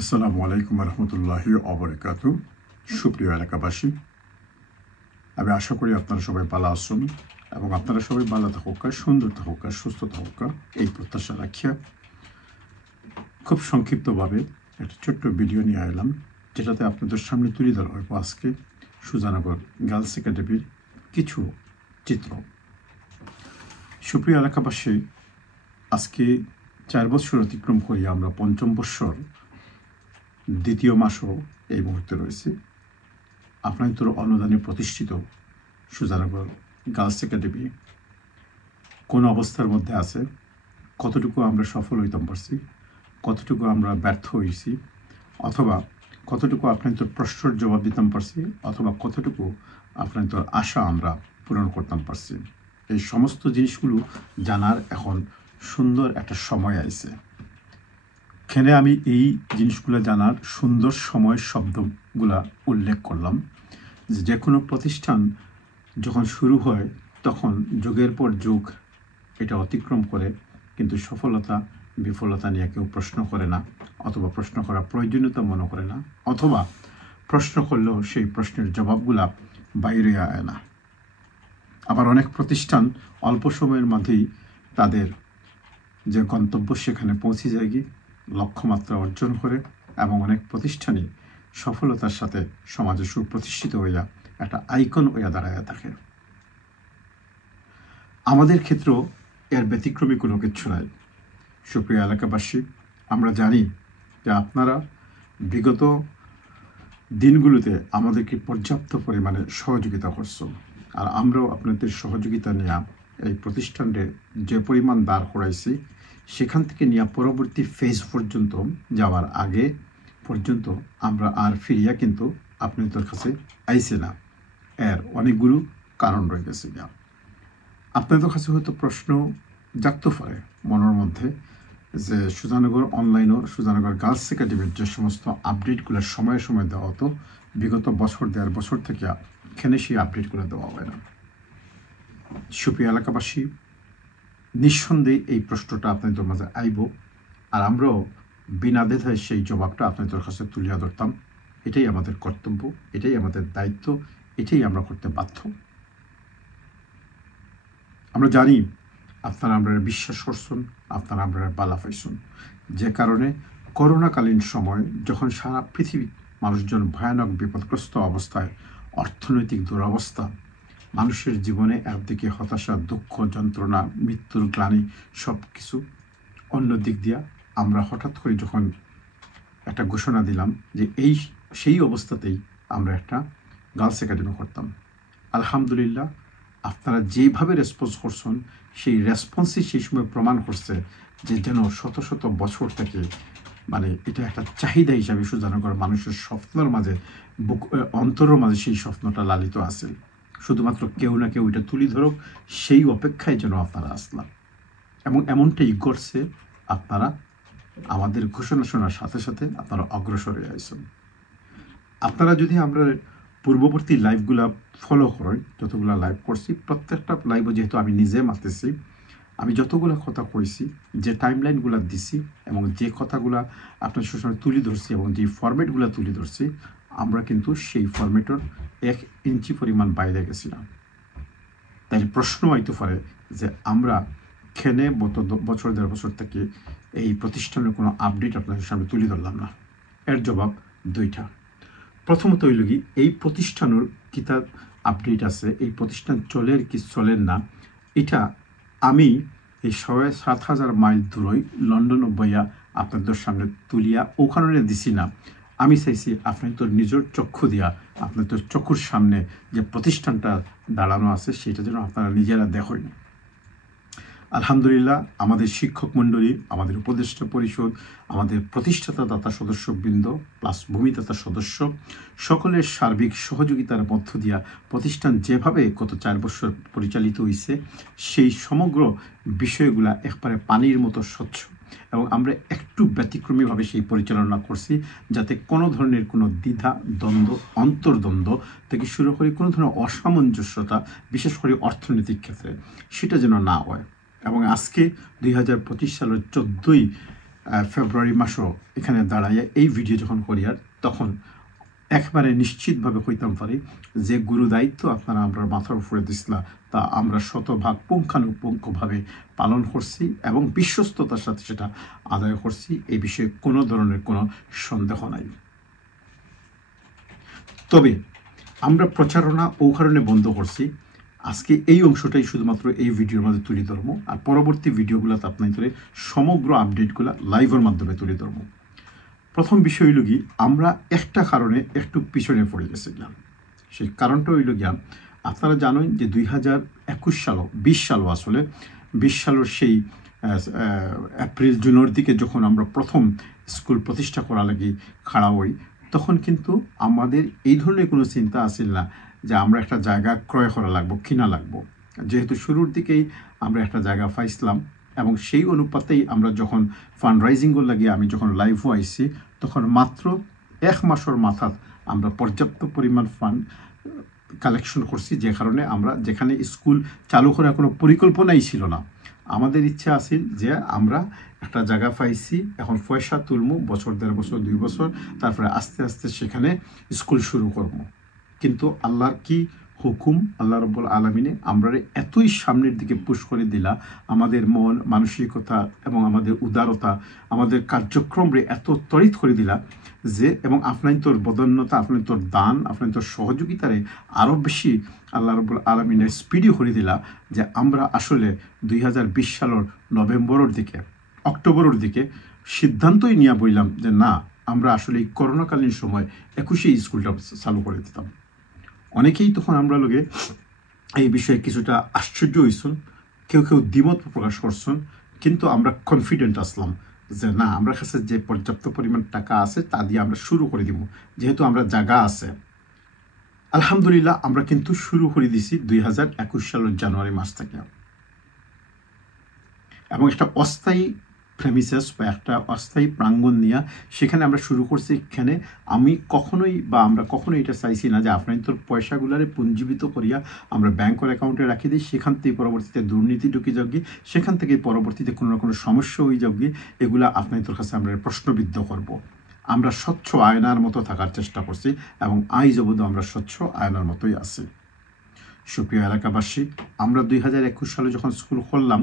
আসসালামু আলাইকুম রহমতুল্লাহি অবরাকাত। সুপ্রিয় এলাকাবাসী, আমি আশা করি আপনারা সবাই ভালো আছেন এবং আপনারা সবাই ভালো থাকুক, সুন্দর থাকুক, সুস্থ থাকুক, এই প্রত্যাশা রাখিয়া খুব সংক্ষিপ্তভাবে একটা ছোট্ট ভিডিও নিয়ে এলাম, যেটাতে আপনাদের সামনে তুলে ধরা হইব আজকে সুজানগর গার্লস একাডেমির কিছু চিত্র। সুপ্রিয় এলাকাবাসী, আজকে 4 বছর অতিক্রম করি আমরা 5ম বৎসর দ্বিতীয় মাসও এই মুহূর্তে রয়েছে। আপনাদের অনুদানে প্রতিষ্ঠিত সুজানগর গার্লস একাডেমি কোন অবস্থার মধ্যে আছে, কতটুকু আমরা সফল হইতাম পারছি, কতটুকু আমরা ব্যর্থ হয়েছি, অথবা কতটুকু আপনাদের প্রশ্নের জবাব দিতাম পারছি, অথবা কতটুকু আপনাদের আশা আমরা পূরণ করতাম পারছি, এই সমস্ত জিনিসগুলো জানার এখন সুন্দর একটা সময় আইছে। এখানে আমি এই জিনিসগুলো জানার সুন্দর সময় শব্দগুলা উল্লেখ করলাম যে কোনো প্রতিষ্ঠান যখন শুরু হয় তখন যুগের পর যুগ এটা অতিক্রম করে, কিন্তু সফলতা বিফলতা নিয়ে কেউ প্রশ্ন করে না, অথবা প্রশ্ন করার প্রয়োজনীয়তা মনে করে না, অথবা প্রশ্ন করলেও সেই প্রশ্নের জবাবগুলা বাইরে আয় না। আবার অনেক প্রতিষ্ঠান অল্প সময়ের মধ্যেই তাদের যে গন্তব্য সেখানে পৌঁছে যায়, লক্ষ্যমাত্রা অর্জন করে, এবং অনেক প্রতিষ্ঠানই সফলতার সাথে সমাজে সুপ্রতিষ্ঠিত হইয়া একটা আইকন হইয়া দাঁড়াইয়া থাকে। আমাদের ক্ষেত্রেও এর ব্যতিক্রমী কোনো কিছু নাই। সুপ্রিয় এলাকাবাসী, আমরা জানি যে আপনারা বিগত দিনগুলোতে আমাদেরকে পর্যাপ্ত পরিমাণে সহযোগিতা করছেন, আর আমরাও আপনাদের সহযোগিতা নিয়ে এই প্রতিষ্ঠানকে যে পরিমাণ দাঁড় করাইছি সেখান থেকে নিয়ে পরবর্তী ফেজ পর্যন্ত যাওয়ার আগে পর্যন্ত আমরা আর ফিরিয়া কিন্তু আপনাদের কাছে আইছে না। এর অনেকগুলো কারণ রয়ে গেছে। আপনাদের কাছে হয়তো প্রশ্ন জাগতে পারে মনের মধ্যে যে সুজানগর অনলাইনও সুজানগর গার্লস একাডেমির যে সমস্ত আপডেটগুলো সময়ে সময়ে দেওয়া হতো, বিগত বছর 1.5 বছর থেকে এখানে সেই আপডেটগুলো দেওয়া হয় না। সুপ্রিয় এলাকাবাসী, নিঃসন্দেহে এই প্রশ্নটা আপনাদের মাঝে আইব, আর আমরাও বিনা দ্বিধায় সেই জবাবটা আপনাদের কাছে তুলিয়া ধরতাম। এটাই আমাদের কর্তব্য, এটাই আমাদের দায়িত্ব, এটাই আমরা করতে বাধ্য। আমরা জানি আপনারা আমরা বিশ্বাস করছেন, আপনারা আমরা বালা পাইছেন, যে কারণে করোনাকালীন সময় যখন সারা পৃথিবী মানুষজন ভয়ানক বিপদগ্রস্ত অবস্থায়, অর্থনৈতিক দুরবস্থা, মানুষের জীবনে একদিকে হতাশা, দুঃখ, যন্ত্রণা, মৃত্যুর গ্লানি সব কিছু, অন্য দিক দিয়া আমরা হঠাৎ করে যখন একটা ঘোষণা দিলাম যে সেই অবস্থাতেই আমরা একটা গার্লস একাডেমি করতাম। আলহামদুলিল্লাহ, আপনারা যেভাবে রেসপন্স করছেন সেই রেসপন্সই সেই সময় প্রমাণ করছে যে যেন শত শত বছর থেকে এটা একটা চাহিদা হিসাবে সুজানগর মানুষের স্বপ্নের মাঝে, অন্তরের মাঝে সেই স্বপ্নটা লালিত আছে। শুধুমাত্র কেউ না কেউ এটা তুলি ধরুক, সেই অপেক্ষায় যেন আপনারা আসলাম, এবং এমনটাই করছে। আপনারা আমাদের ঘোষণা শোনার সাথে সাথে আপনারা অগ্রসর হয়ে আসছেন। আপনারা যদি আমরা পূর্ববর্তী লাইভগুলা ফলো করেন, যতগুলো লাইভ করছি, প্রত্যেকটা লাইভও যেহেতু আমি নিজে মারতেছি, আমি যতগুলো কথা কইছি, যে টাইমলাইনগুলো দিছি, এবং যে কথাগুলো আপনার সামনে তুলে ধরছি, এবং যে ফরম্যাটগুলো তুলে ধরছি, আমরা কিন্তু সেই ফরম্যাটের 1 ইঞ্চি পরিমাণ বাইরে গেছি না। তাই প্রশ্ন হইতে পারে যে আমরা খেনে বছর 1.5 বছর থেকে এই প্রতিষ্ঠানের কোনো আপডেট আপনাদের সামনে তুলে ধরলাম না। এর জবাব 2টা। প্রথমত হইল কি, এই প্রতিষ্ঠানের কিতাব আপডেট আছে, এই প্রতিষ্ঠান চলের কি চলেন না, এটা আমি এই 7,000 মাইল দূরই লন্ডন বইয়া আপনাদের সামনে তুলিয়া ওখানে দিছি না। আমি চাইছি আপনাদের নিজের চক্ষু দিয়া, আপনাদের চক্ষুর সামনে যে প্রতিষ্ঠানটা দাঁড়ানো আছে সেটা যেন আপনারা নিজেরা দেখেন। আলহামদুলিল্লাহ, আমাদের শিক্ষক মণ্ডলী, আমাদের উপদেষ্টা পরিষদ, আমাদের প্রতিষ্ঠাতা দাতা সদস্যবৃন্দ প্লাস ভূমিদাতা সদস্য সকলের সার্বিক সহযোগিতার মধ্য দিয়া প্রতিষ্ঠান যেভাবে গত 4 বছর পরিচালিত হয়েছে, সেই সমগ্র বিষয়গুলা একবারে পানির মতো স্বচ্ছ, এবং আমরা একটু ব্যতিক্রমীভাবে সেই পরিচালনা করছি, যাতে কোনো ধরনের কোনো দ্বিধা, দ্বন্দ্ব, অন্তর্দ্বন্দ্ব থেকে শুরু করে কোনো ধরনের অসামঞ্জস্যতা, বিশেষ করে অর্থনৈতিক ক্ষেত্রে, সেটা যেন না হয়। এবং আজকে 2025 সালের 14ই ফেব্রুয়ারি মাসও এখানে দাঁড়াইয়া এই ভিডিও যখন করিয়ার তখন একবারে নিশ্চিতভাবে হইতাম পারি যে গুরু দায়িত্ব আপনারা আমরা মাথার উপরে দিছিলা তা আমরা শতভাগ পুঙ্খানুপুঙ্খভাবে পালন করছি এবং বিশ্বস্ততার সাথে সেটা আদায় করছি, এই বিষয়ে কোনো ধরনের কোনো সন্দেহ নাই। তবে আমরা প্রচারণা ও কারণে বন্ধ করছি। আজকে এই অংশটাই শুধুমাত্র এই ভিডিওর মধ্যে তুলে ধরবো, আর পরবর্তী ভিডিওগুলোতে আপনাদের সমগ্র আপডেটগুলো লাইভের মাধ্যমে তুলে ধরবো। প্রথম বিষয় হইল কি, আমরা একটা কারণে একটু পিছনে পড়ে গেছিলাম। সেই কারণটা হইল গিয়া, আপনারা জানেন যে 2021 সালও 20 সালও আসলে 20 সালের সেই এপ্রিল জুনের দিকে যখন আমরা প্রথম স্কুল প্রতিষ্ঠা করা লাগি খাড়া হই, তখন কিন্তু আমাদের এই ধরনের কোনো চিন্তা আসিল না যে আমরা একটা জায়গা ক্রয় করা লাগবো, কিনা লাগবো। যেহেতু শুরুর দিকেই আমরা একটা জায়গা পাইছিলাম এবং সেই অনুপাতেই আমরা যখন ফান্ড রাইজিংও লাগিয়ে আমি যখন লাইভও আইসি, তখন মাত্র 1 মাসের মাথাত আমরা পর্যাপ্ত পরিমাণ ফান্ড কালেকশন করছি, যে কারণে আমরা যেখানে স্কুল চালু করার কোনো পরিকল্পনাই ছিল না। আমাদের ইচ্ছা আছিল যে আমরা একটা জায়গা পাইছি, এখন পয়সা তুলমু, বছর 1.5 বছর 2 বছর, তারপরে আস্তে আস্তে সেখানে স্কুল শুরু করব। কিন্তু আল্লাহর কি হুকুম, আল্লাহ রব্বুল আলমিনে আমরা এতই সামনের দিকে পুশ করে দিলা, আমাদের মন মানসিকতা এবং আমাদের উদারতা, আমাদের কার্যক্রম এত ত্বরিত করে দিলা যে, এবং আপনার তোর বদন্যতা, আপনার তোর দান, আপনার তোর সহযোগিতারে আরও বেশি আল্লাহ রব্বুল আলমিনে স্পিডি করে দিলা যে আমরা আসলে 2020 সালের নভেম্বরের দিকে অক্টোবরের দিকে সিদ্ধান্তই নিয়ে বললাম যে না, আমরা আসলে এই করোনাকালীন সময় 21-এ স্কুলটা চালু করে দিতাম। অনেকেই তখন আমরা লোকে এই বিষয়ে কিছুটা আশ্চর্য হয়েছেন, কেউ কেউ দ্বিমত প্রকাশ করছেন, কিন্তু আমরা কনফিডেন্ট আসলাম যে না, আমরা কাছে যে পর্যাপ্ত পরিমাণ টাকা আছে তা দিয়ে আমরা শুরু করে দিব, যেহেতু আমরা জায়গা আছে। আলহামদুলিল্লাহ আমরা কিন্তু শুরু করে দিছি 2021 সালের জানুয়ারি মাস থেকে, এবং একটা অস্থায়ী প্রেমিসেস বা একটা অস্থায়ী প্রাঙ্গণ নিয়ে সেখানে আমরা শুরু করছি। এখানে আমরা কখনোই এটা চাইছি না যে আপনার তোর পয়সাগুলারে পুঞ্জীবিত করিয়া আমরা ব্যাংকের অ্যাকাউন্টে রাখি দিই, সেখান থেকে পরবর্তীতে দুর্নীতি ঢুকি যাবি, সেখান থেকে পরবর্তীতে কোনো না কোনো সমস্যা হয়ে যাবি, এগুলা আপনার তোর কাছে আমরা প্রশ্নবিদ্ধ করব। আমরা স্বচ্ছ আয়নার মতো থাকার চেষ্টা করছি এবং আজ অবধি আমরা স্বচ্ছ আয়নার মতোই আছি। সুপ্রিয় এলাকাবাসী, আমরা 2021 সালে যখন স্কুল খুললাম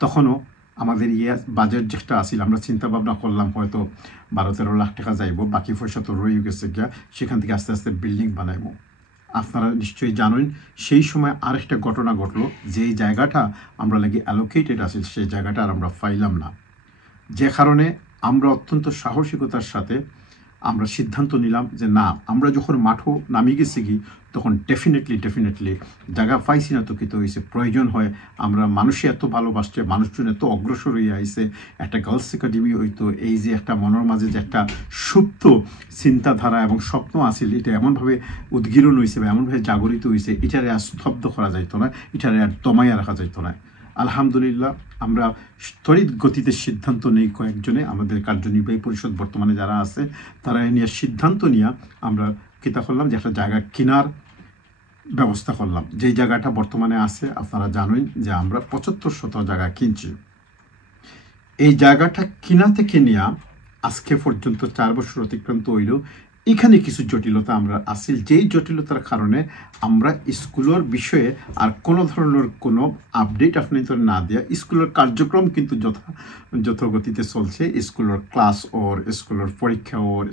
তখনও আমাদের বাজেট যেটা আসিল, আমরা চিন্তা ভাবনা করলাম হয়তো 12-13 লাখ টাকা যাইব, বাকি পয়সা তো রয়ে গেছে গিয়া, সেখান থেকে আস্তে আস্তে বিল্ডিং বানাইব। আপনারা নিশ্চয়ই জানেন সেই সময় আরেকটা ঘটনা ঘটলো, যেই জায়গাটা আমরা লাগি অ্যালোকেটেড আছে সেই জায়গাটা আর আমরা পাইলাম না, যে কারণে আমরা অত্যন্ত সাহসিকতার সাথে আমরা সিদ্ধান্ত নিলাম যে না, আমরা যখন মাঠও নামি গেছি কি তখন ডেফিনেটলি জায়গা পাইছি না তো কি তো হয়েছে, প্রয়োজন হয় আমরা মানুষে এত ভালোবাসছে, মানুষজন এত অগ্রসর হয়ে আইছে, একটা গার্লস একাডেমি হইতো, এই যে একটা মনের মাঝে যে একটা সুপ্ত চিন্তাধারা এবং স্বপ্ন আছিল, এটা এমনভাবে উদ্গীরণ হয়েছে বা এমনভাবে জাগরিত হয়েছে, এটারে আর স্তব্ধ করা যাইতো না, এটারে আর দমাইয়া রাখা যাইতো না। আলহামদুলিল্লাহ আমরা ত্বরিত গতিতে সিদ্ধান্ত নেই, কয়েকজনে আমাদের কার্যনির্বাহী পরিষদ বর্তমানে যারা আছে তারা এ নিয়ে সিদ্ধান্ত নিয়ে আমরা কিতা করলাম যে একটা জায়গা কেনার ব্যবস্থা করলাম। যেই জায়গাটা বর্তমানে আছে আপনারা জানেন যে আমরা 75 জায়গা কিনছি। এই জায়গাটা কিনা থেকে নিয়ে আজকে পর্যন্ত 4 বছর অতিক্রান্ত হইল। এখানে কিছু জটিলতা আমরা আসিল, যেই জটিলতার কারণে আমরা স্কুলের বিষয়ে আর কোনো ধরনের কোনো আপডেট আপনাদের না দেওয়া, স্কুলের কার্যক্রম কিন্তু যত গতিতে চলছে, স্কুলের ক্লাস ওর, স্কুলের পরীক্ষা ওর,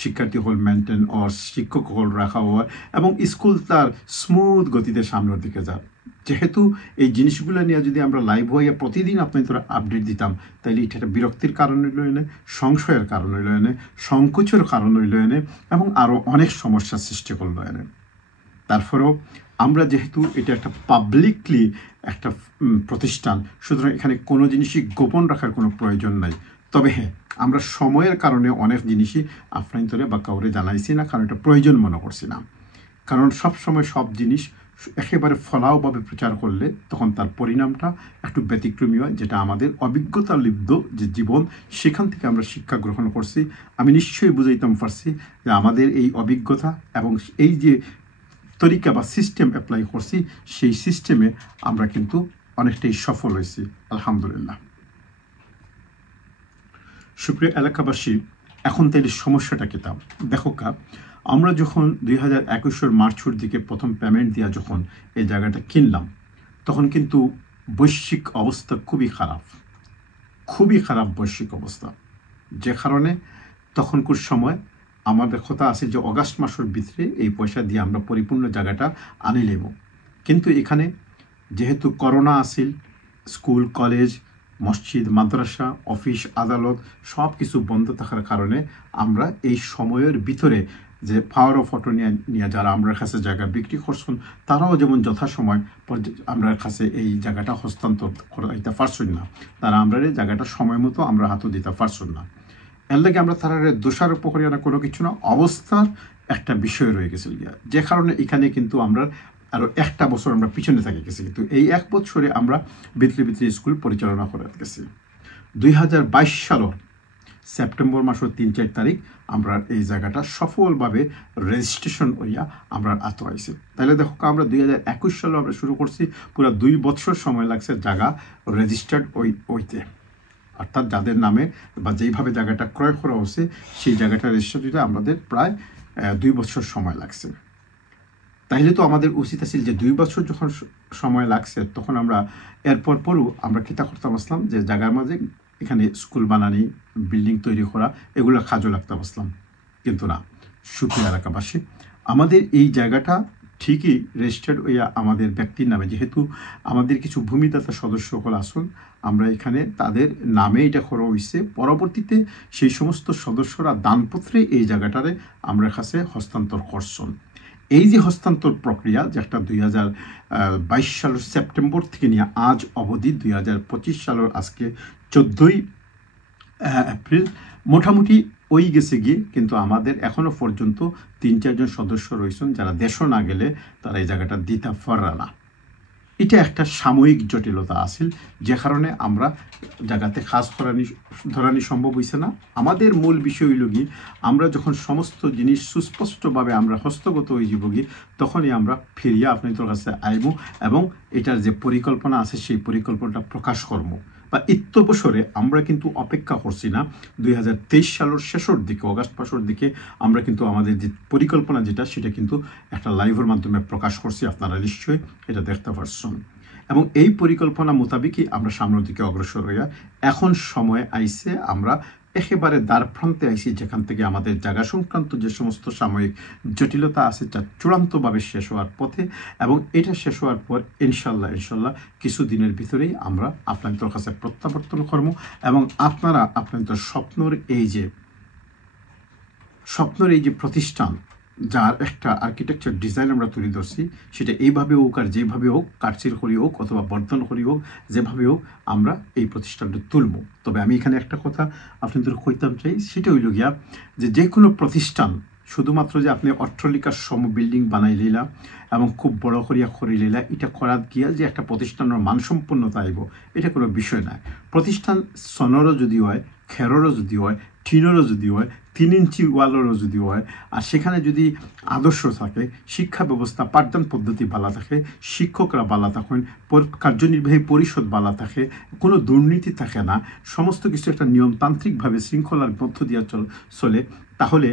শিক্ষার্থী হল মেনটেন ওর, শিক্ষক হল রাখা ওর, এবং স্কুল তার স্মুথ গতিতে সামনের দিকে যায়। যেহেতু এই জিনিসগুলো নিয়ে যদি আমরা লাইভ হইয়া প্রতিদিন আপনাদের আপডেট দিতাম, তাইলে এটা একটা বিরক্তির কারণ হইল এনে, সংশয়ের কারণ হইল এনে, সংকোচের কারণ হইল এনে, এবং আরও অনেক সমস্যার সৃষ্টি করলো এনে। তারপরেও আমরা যেহেতু এটা একটা পাবলিকলি একটা প্রতিষ্ঠান, সুতরাং এখানে কোনো জিনিসই গোপন রাখার কোনো প্রয়োজন নাই। তবে হ্যাঁ, আমরা সময়ের কারণে অনেক জিনিসই আপনাদের বা কাউরে জানাইছি না, কারণ এটা প্রয়োজন মনে করছি না। কারণ সবসময় সব জিনিস একেবারে ফলাওভাবে প্রচার করলে তখন তার পরিণামটা একটু ব্যতিক্রমী হয়, যেটা আমাদের অভিজ্ঞতা লিপ্ত যে জীবন, সেখান থেকে আমরা শিক্ষা গ্রহণ করছি। আমি নিশ্চয়ই বুঝাইতাম পারছি যে আমাদের এই অভিজ্ঞতা এবং এই যে তরিকা বা সিস্টেম অ্যাপ্লাই করছি, সেই সিস্টেমে আমরা কিন্তু অনেকটাই সফল হয়েছি আলহামদুলিল্লাহ। সুপ্রিয় এলাকাবাসী, এখন তাইলে সমস্যাটা কি? তা দেখো কা, আমরা যখন 2021 মার্চের দিকে প্রথম পেমেন্ট দিয়া যখন এই জায়গাটা কিনলাম, তখন কিন্তু বৈশ্বিক অবস্থা খুবই খারাপ বৈশ্বিক অবস্থা, যে কারণে তখনকার সময় আমাদের কথা আছে যে অগাস্ট মাসের ভিতরে এই পয়সা দিয়ে আমরা পরিপূর্ণ জায়গাটা আনি লেব। কিন্তু এখানে যেহেতু করোনা আসিল, স্কুল কলেজ মসজিদ মাদ্রাসা অফিস আদালত সব কিছু বন্ধ থাকার কারণে আমরা এই সময়ের ভিতরে যে পাওয়ার অফ অটো নিয়ে যারা আমরা কাছে জায়গা বিক্রি করছেন, তারাও যেমন যথাসময় আমরা কাছে এই জায়গাটা হস্তান্তর করাইতে পারছেন না, তারা আমরা এই জায়গাটা সময় মতো আমরা হাতও দিতে পারছেন না। এর লাগে আমরা তারা দোষারোপ করি না, কোনো কিছু না, অবস্থার একটা বিষয় রয়ে গেছিল, যে কারণে এখানে কিন্তু আমরা আরও একটা বছর আমরা পিছনে থাকি গেছি। কিন্তু এই এক বছরে আমরা ভিতরে স্কুল পরিচালনা করে গেছি। 2022 সালের সেপ্টেম্বর মাসের 3-4 তারিখ আমরা এই জায়গাটা সফলভাবে রেজিস্ট্রেশন হইয়া আমরা আইছি। তাহলে দেখো আমরা 2021 সালে আমরা শুরু করছি, পুরো 2 বছর সময় লাগছে জায়গা রেজিস্টার্ড হইতে, অর্থাৎ যাদের নামে বা যেইভাবে জায়গাটা ক্রয় করা হচ্ছে সেই জায়গাটা রেজিস্টার্ড হইতে আমাদের প্রায় 2 বছর সময় লাগছে। তাইলে তো আমাদের উচিত আছিল যে 2 বছর যখন সময় লাগছে তখন আমরা পরও আমরা কিতা করতাম আসলাম যে জায়গার মাঝে এখানে স্কুল বানানি, বিল্ডিং তৈরি করা, এগুলো কাজও লাগতাম আসলাম। কিন্তু না, সুপ্রিয় এলাকাবাসী, আমাদের এই জায়গাটা ঠিকই রেজিস্টার্ড হইয়া আমাদের ব্যক্তির নামে, যেহেতু আমাদের কিছু ভূমিদাতা সদস্য সকল আসুন, আমরা এখানে তাদের নামে এটা করা হয়েছে। পরবর্তীতে সেই সমস্ত সদস্যরা দানপত্রে এই জায়গাটারে আমরা কাছে হস্তান্তর করছেন। এই যে হস্তান্তর প্রক্রিয়া, যেটা 2022 সালের সেপ্টেম্বর থেকে নিয়ে আজ অবধি 2025 সালের আজকে 14 এপ্রিল মোটামুটি ওই গেছে গিয়ে, কিন্তু আমাদের এখনো পর্যন্ত 3-4 জন সদস্য রয়েছেন যারা দেশও না গেলে তারা এই জায়গাটা দিতে পাররা না। এটা একটা সাময়িক জটিলতা আছিল, যে কারণে আমরা জায়গাতে খাস ধরানি সম্ভব হয়েছে না। আমাদের মূল বিষয় হইল গিয়ে আমরা যখন সমস্ত জিনিস সুস্পষ্টভাবে আমরা হস্তগত হয়ে যাব গিয়ে, তখনই আমরা ফিরিয়া আপনাদের কাছে আইব এবং এটার যে পরিকল্পনা আছে সেই পরিকল্পনাটা প্রকাশ করব। বা ইত্যবসরে আমরা কিন্তু অপেক্ষা করছি না 2023 সালের শেষের দিকে, অগাস্ট মাসের দিকে আমরা কিন্তু আমাদের যে পরিকল্পনা যেটা সেটা কিন্তু একটা লাইভের মাধ্যমে প্রকাশ করছি, আপনারা নিশ্চয়ই এটা দেখতে পারছেন। এবং এই পরিকল্পনা মোতাবেকই আমরা সামনের দিকে অগ্রসর হইয়া এখন সময় আইছে আমরা একেবারে দ্বারপ্রান্তে আইছি, যেখান থেকে আমাদের জায়গা সংক্রান্ত যে সমস্ত সাময়িক জটিলতা আছে তা চূড়ান্তভাবে শেষ হওয়ার পথে। এবং এটা শেষ হওয়ার পর ইনশাল্লাহ কিছুদিনের ভিতরেই আমরা আপনাদের কাছে প্রত্যাবর্তন করব এবং আপনারা আপনাদের স্বপ্নের এই যে প্রতিষ্ঠান, যার একটা আর্কিটেকচার ডিজাইন আমরা তুলে ধরছি, সেটা এইভাবে হোক আর যেভাবে হোক, কাটচির করি হোক অথবা বর্ধন করি হোক, যেভাবে হোক আমরা এই প্রতিষ্ঠানটা তুলব। তবে আমি এখানে একটা কথা আপনাদের কইতাম চাই, সেটা হইল গিয়া যে কোনো প্রতিষ্ঠান শুধুমাত্র যে আপনি অট্টালিকার সম বিল্ডিং বানাই লইলা এবং খুব বড় করিয়া করি লইলা, এটা করার গিয়া যে একটা প্রতিষ্ঠানের মানসম্পন্নতা আইব, এটা কোনো বিষয় নয়। প্রতিষ্ঠান সনেরও যদি হয়, খেরোরও যদি হয়, টিনেরও যদি হয়, 3 ইঞ্চি ওয়ালেরও যদি হয়, আর সেখানে যদি আদর্শ থাকে, শিক্ষা ব্যবস্থা পাঠদান পদ্ধতি ভালো থাকে, শিক্ষকরা ভালো থাকেন, কার্যনির্বাহী পরিষদ ভালো থাকে, কোনো দুর্নীতি থাকে না, সমস্ত কিছু একটা নিয়মতান্ত্রিকভাবে শৃঙ্খলার মধ্য দিয়ে চলে, তাহলে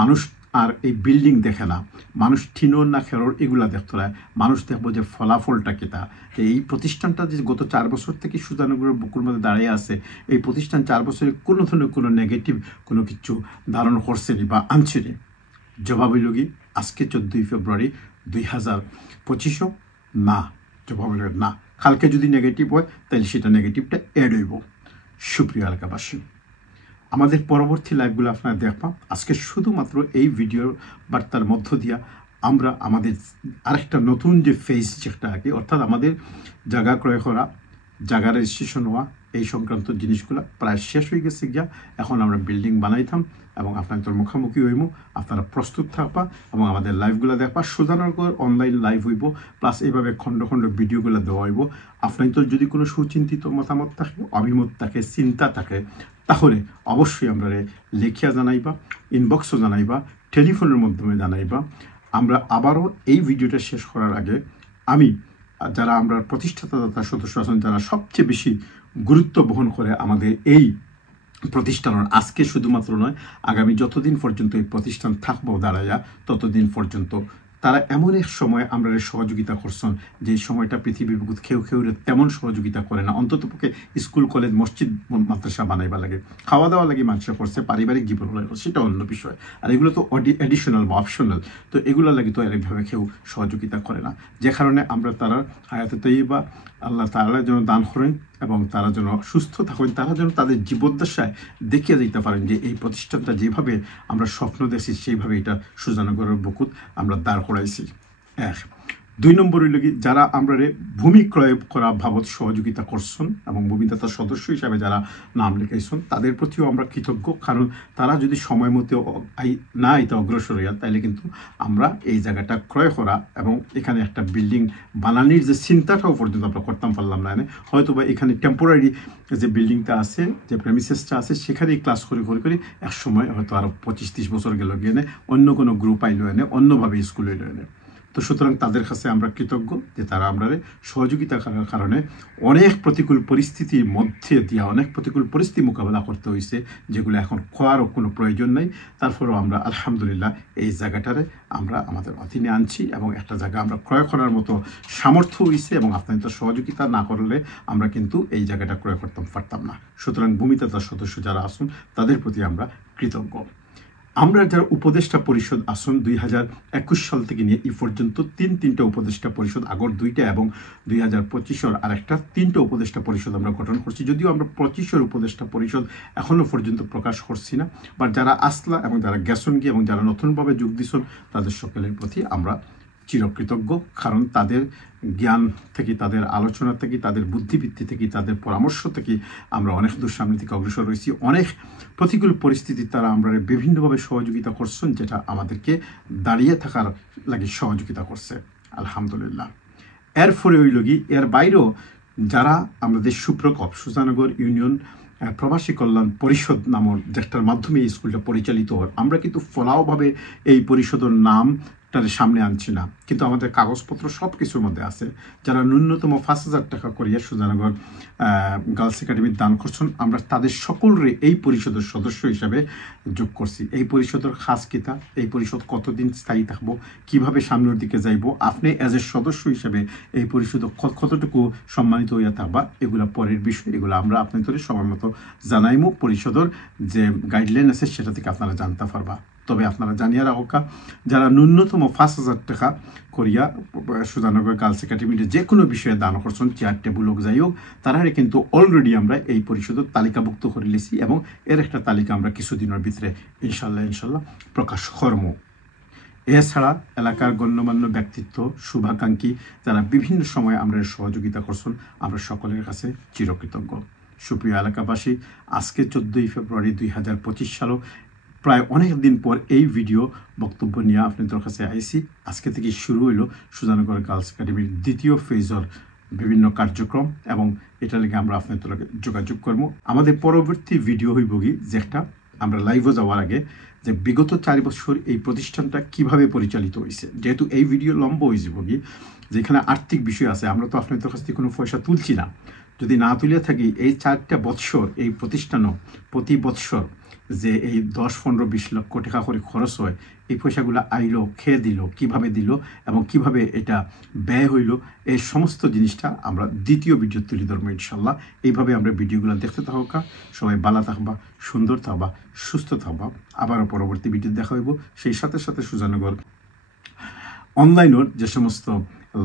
মানুষ আর এই বিল্ডিং দেখে না, মানুষ ঠিনোর না খেরোর এগুলা দেখতে হয়, মানুষ দেখবো যে ফলাফলটা কিতা। এই প্রতিষ্ঠানটা যে গত 4 বছর থেকে সুজানগরের বুকুর মধ্যে দাঁড়িয়ে আছে, এই প্রতিষ্ঠান 4 বছরে কোনো ধরনের কোনো নেগেটিভ কোনো কিছু ধারণ করছেনি বা আনছেনি। জবাব হইল কি আজকে 14 ফেব্রুয়ারি 2025 না, জবাব হইল না। কালকে যদি নেগেটিভ হয় তাহলে সেটা নেগেটিভটা অ্যাড হইব। সুপ্রিয় এলাকাবাসী, আমাদের পরবর্তী লাইভগুলো আপনারা দেখবেন। আজকে শুধুমাত্র এই ভিডিও বার্তার মধ্য দিয়া আমরা আমাদের আরেকটা নতুন যে ফেজ যেটা আগে, অর্থাৎ আমাদের জায়গা ক্রয় করা, জায়গা রেজিস্ট্রেশন হওয়া, এই সংক্রান্ত জিনিসগুলো প্রায় শেষ হয়ে গেছে গিয়া। এখন আমরা বিল্ডিং বানাইতাম এবং আপনাদের মুখোমুখি হইব, আপনারা প্রস্তুত থাকবা এবং আমাদের লাইভগুলো দেখবা। সুজানগর অনলাইন লাইভ হইব, প্লাস এইভাবে খণ্ড খণ্ড ভিডিওগুলো দেওয়া হইব। আপনাদের যদি কোনো সুচিন্তিত মতামত থাকে, অভিমত থাকে, চিন্তা থাকে, তাহলে অবশ্যই আমরা লেখিয়া জানাইবা, ইনবক্সও জানাইবা, টেলিফোনের মাধ্যমে জানাইবা। আমরা আবারও এই ভিডিওটা শেষ করার আগে আমি যারা আমরা প্রতিষ্ঠাতা সদস্য আছেন, যারা সবচেয়ে বেশি গুরুত্ব বহন করে আমাদের এই প্রতিষ্ঠানের আজকে শুধুমাত্র নয়, আগামী যতদিন পর্যন্ত এই প্রতিষ্ঠান থাকবো দাঁড়াইয়া, ততদিন পর্যন্ত তারা এমন এক সময় আমরা সহযোগিতা করছেন যে সময়টা পৃথিবীর বুকুত কেউ তেমন সহযোগিতা করে না। অন্ততপক্ষে স্কুল কলেজ মসজিদ মাদ্রাসা বানাইবা লাগে, খাওয়া দাওয়া লাগে মানুষের করছে, পারিবারিক জীবন হলে সেটা অন্য বিষয়। আর এগুলো তো অ্যাডিশনাল বা অপশনাল, তো এগুলো লাগে তো এরকমভাবে কেউ সহযোগিতা করে না। যে কারণে আমরা তারা হায়াতে তৈবা আল্লাহ তাআলা যেন দান করেন এবং তারা যেন সুস্থ থাকেন, তারা যেন তাদের জীবদ্দশায় দেখিয়ে দিতে পারেন যে এই প্রতিষ্ঠানটা যেভাবে আমরা স্বপ্ন দেখছি সেইভাবে এটা সুজানগরের বুকুত আমরা দাঁড় করাইছি। 2 নম্বর হইল কি, যারা আমরা ভূমি ক্রয় করা বাবদ সহযোগিতা করছেন এবং ভূমিদাতা সদস্য হিসাবে যারা নাম লিখাইছেন তাদের প্রতিও আমরা কৃতজ্ঞ। কারণ তারা যদি সময় মতো না এটা অগ্রসর হইয়া, তাইলে কিন্তু আমরা এই জায়গাটা ক্রয় করা এবং এখানে একটা বিল্ডিং বানানির যে চিন্তাটাও পর্যন্ত আমরা করতাম পারলাম না। হয়তো বা এখানে টেম্পোরারি যে বিল্ডিংটা আছে, যে প্রেমিসেসটা আছে, সেখানেই ক্লাস করে এক সময় হয়তো আরও 25-30 বছর গেল গিয়ে অন্য কোনো গ্রুপ আইলো অন্যভাবে স্কুল হইলো তো সুতরাং তাদের কাছে আমরা কৃতজ্ঞ যে তারা আমরা সহযোগিতা করার কারণে অনেক প্রতিকূল পরিস্থিতির মধ্যে দিয়ে অনেক প্রতিকূল পরিস্থিতি মোকাবেলা করতে হয়েছে, যেগুলো এখন খোয়ারও কোনো প্রয়োজন নেই। তারপরেও আমরা আলহামদুলিল্লাহ এই জায়গাটারে আমরা আমাদের অধীনে আনছি এবং একটা জায়গা আমরা ক্রয় করার মতো সামর্থ্য হয়েছে এবং আপনাদের সহযোগিতা না করলে আমরা কিন্তু এই জায়গাটা ক্রয় করতে পারতাম না। সুতরাং ভূমিদাতা সদস্য যারা আসুন তাদের প্রতি আমরা কৃতজ্ঞ। আমরা যারা উপদেষ্টা পরিষদ আসন 2021 সাল থেকে নিয়ে এই পর্যন্ত তিনটা উপদেষ্টা পরিষদ, আগর 2টা এবং 2025-এর আরেকটা 3টা উপদেষ্টা পরিষদ আমরা গঠন করছি। যদিও আমরা 25-এর উপদেষ্টা পরিষদ এখনো পর্যন্ত প্রকাশ করছি না, বাট যারা আসলা এবং যারা গেছেন গিয়ে এবং যারা নতুনভাবে যোগ দিচ্ছেন তাদের সকলের প্রতি আমরা চিরকৃতজ্ঞ। কারণ তাদের জ্ঞান থেকে, তাদের আলোচনা থেকে, তাদের বুদ্ধিবৃত্তি থেকে, তাদের পরামর্শ থেকে আমরা অনেক দূর সামনে থেকে অগ্রসর রয়েছি। অনেক প্রতিকূল পরিস্থিতি তারা আমরা বিভিন্নভাবে সহযোগিতা করছেন, যেটা আমাদেরকে দাঁড়িয়ে থাকার লাগে সহযোগিতা করছে আলহামদুলিল্লাহ। এর ফলে হইল কি, এর বাইরেও যারা আমাদের সুপ্রকপ সুজানগর ইউনিয়ন প্রবাসী কল্যাণ পরিষদ নামক যেটার মাধ্যমে এই স্কুলটা পরিচালিত হয়, আমরা কিন্তু ফলাওভাবে এই পরিষদের নাম সামনে আনছি না, কিন্তু আমাদের কাগজপত্র সব কিছুর মধ্যে আছে। যারা ন্যূনতম 5,000 টাকা করিয়া সুজানগর গার্লস একাডেমির দান করছেন, আমরা তাদের সকলরে এই পরিষদের সদস্য হিসাবে যোগ করছি। এই পরিষদের খাস কিতা, এই পরিষদ কতদিন স্থায়ী থাকবো, কিভাবে সামনের দিকে যাইব, আপনি অ্যাজ এ সদস্য হিসাবে এই পরিষদ কতটুকু সম্মানিত হইয়া থাকবা, এগুলা পরের বিষয়। এগুলো আমরা আপনাদের সময় মতো জানাইমু। পরিষদের যে গাইডলাইন আছে সেটা থেকে আপনারা জানতে পারবা। তবে আপনারা জানিয়ে রাখা, যারা ন্যূনতম 5,000 টাকা করিয়া সুজানগর গার্লস একাডেমিতে যে কোনো বিষয়ে দান করছেন, চেয়ার টেবিল হোক যাই হোক, তারা কিন্তু অলরেডি আমরা এই পরিষদের তালিকাভুক্ত করে লিছি এবং এর একটা তালিকা আমরা কিছুদিনের ভিতরে ইনশাল্লাহ প্রকাশ করব। এছাড়া এলাকার গণ্যমান্য ব্যক্তিত্ব, শুভাকাঙ্ক্ষী যারা বিভিন্ন সময় আমরা সহযোগিতা করছেন, আমরা সকলের কাছে চিরকৃতজ্ঞ। সুপ্রিয় এলাকাবাসী, আজকে 14 ফেব্রুয়ারি 2025 সালও প্রায় অনেক দিন পর এই ভিডিও বক্তব্য নিয়ে আপনাদের কাছে আইসি। আজকে থেকে শুরু হইল সুজানগর গার্লস একাডেমির 2য় ফেজর বিভিন্ন কার্যক্রম এবং এটা লেগে আমরা আপনাদের যোগাযোগ করব। আমাদের পরবর্তী ভিডিও হইব কি, যেটা আমরা লাইভে যাওয়ার আগে যে বিগত 4 বছর এই প্রতিষ্ঠানটা কিভাবে পরিচালিত হয়েছে। যেহেতু এই ভিডিও লম্বা হয়ে যাব কি, যেখানে আর্থিক বিষয় আছে, আমরা তো আপনাদের কাছ থেকে কোনো পয়সা তুলছি না। যদি না তুলে থাকি, এই 4টা বৎসর এই প্রতিষ্ঠানও প্রতি বৎসর যে এই 10-15-20 লক্ষ টাকা করে খরচ হয়, এই পয়সাগুলো আইলো, খেয়ে দিল, কিভাবে দিল এবং কিভাবে এটা ব্যয় হইল, এই সমস্ত জিনিসটা আমরা 2য় ভিডিও তুলে ধরবো ইনশাল্লাহ। এইভাবে আমরা ভিডিওগুলো দেখতে থাকা। সবাই ভালো থাকবা, সুন্দর থাকবা, সুস্থ থাকবা। আবারও পরবর্তী ভিডিও দেখা হইব। সেই সাথে সাথে সুজানগর অনলাইনের যে সমস্ত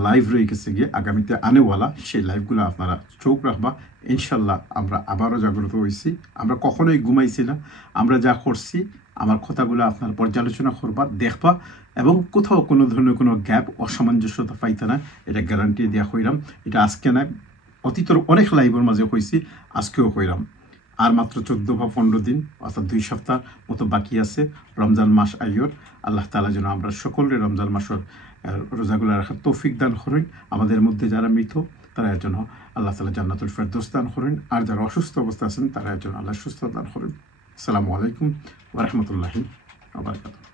লাইভ রয়ে গেছে গিয়ে আগামীতে আনেওয়ালা, সেই লাইভগুলো আপনারা চোখ রাখবা। ইনশাল্লাহ আমরা আবারও জাগ্রত হয়েছি। আমরা কখনোই ঘুমাইছি না। আমরা যা করছি, আমার কথাগুলো আপনার পর্যালোচনা করবা, দেখবা এবং কোথাও কোনো ধরনের কোনো গ্যাপ, অসামঞ্জস্যতা পাইতে না, এটা গ্যারান্টি দেওয়া হইলাম। এটা আজকে নয়, অতীতের অনেক লাইভের মাঝে হয়েছি, আজকেও হইলাম। আর মাত্র 14 বা 15 দিন অর্থাৎ 2 সপ্তাহ মতো বাকি আছে রমজান মাস আইয়র। আল্লাহ তাআলা যেন আমরা সকলে রমজান মাসের রোজাগুলো রাখার তৌফিক দান করেন। আমাদের মধ্যে যারা মৃত তারা এর জন্য আল্লাহ তাআলা জান্নাতুল ফেরদৌস দান করেন, আর যারা অসুস্থ অবস্থা আছেন তারা এর জন্য আল্লাহ সুস্থ দান করেন। আসসালামু আলাইকুম ওয়া রাহমাতুল্লাহি ওয়া বারাকাতুহু।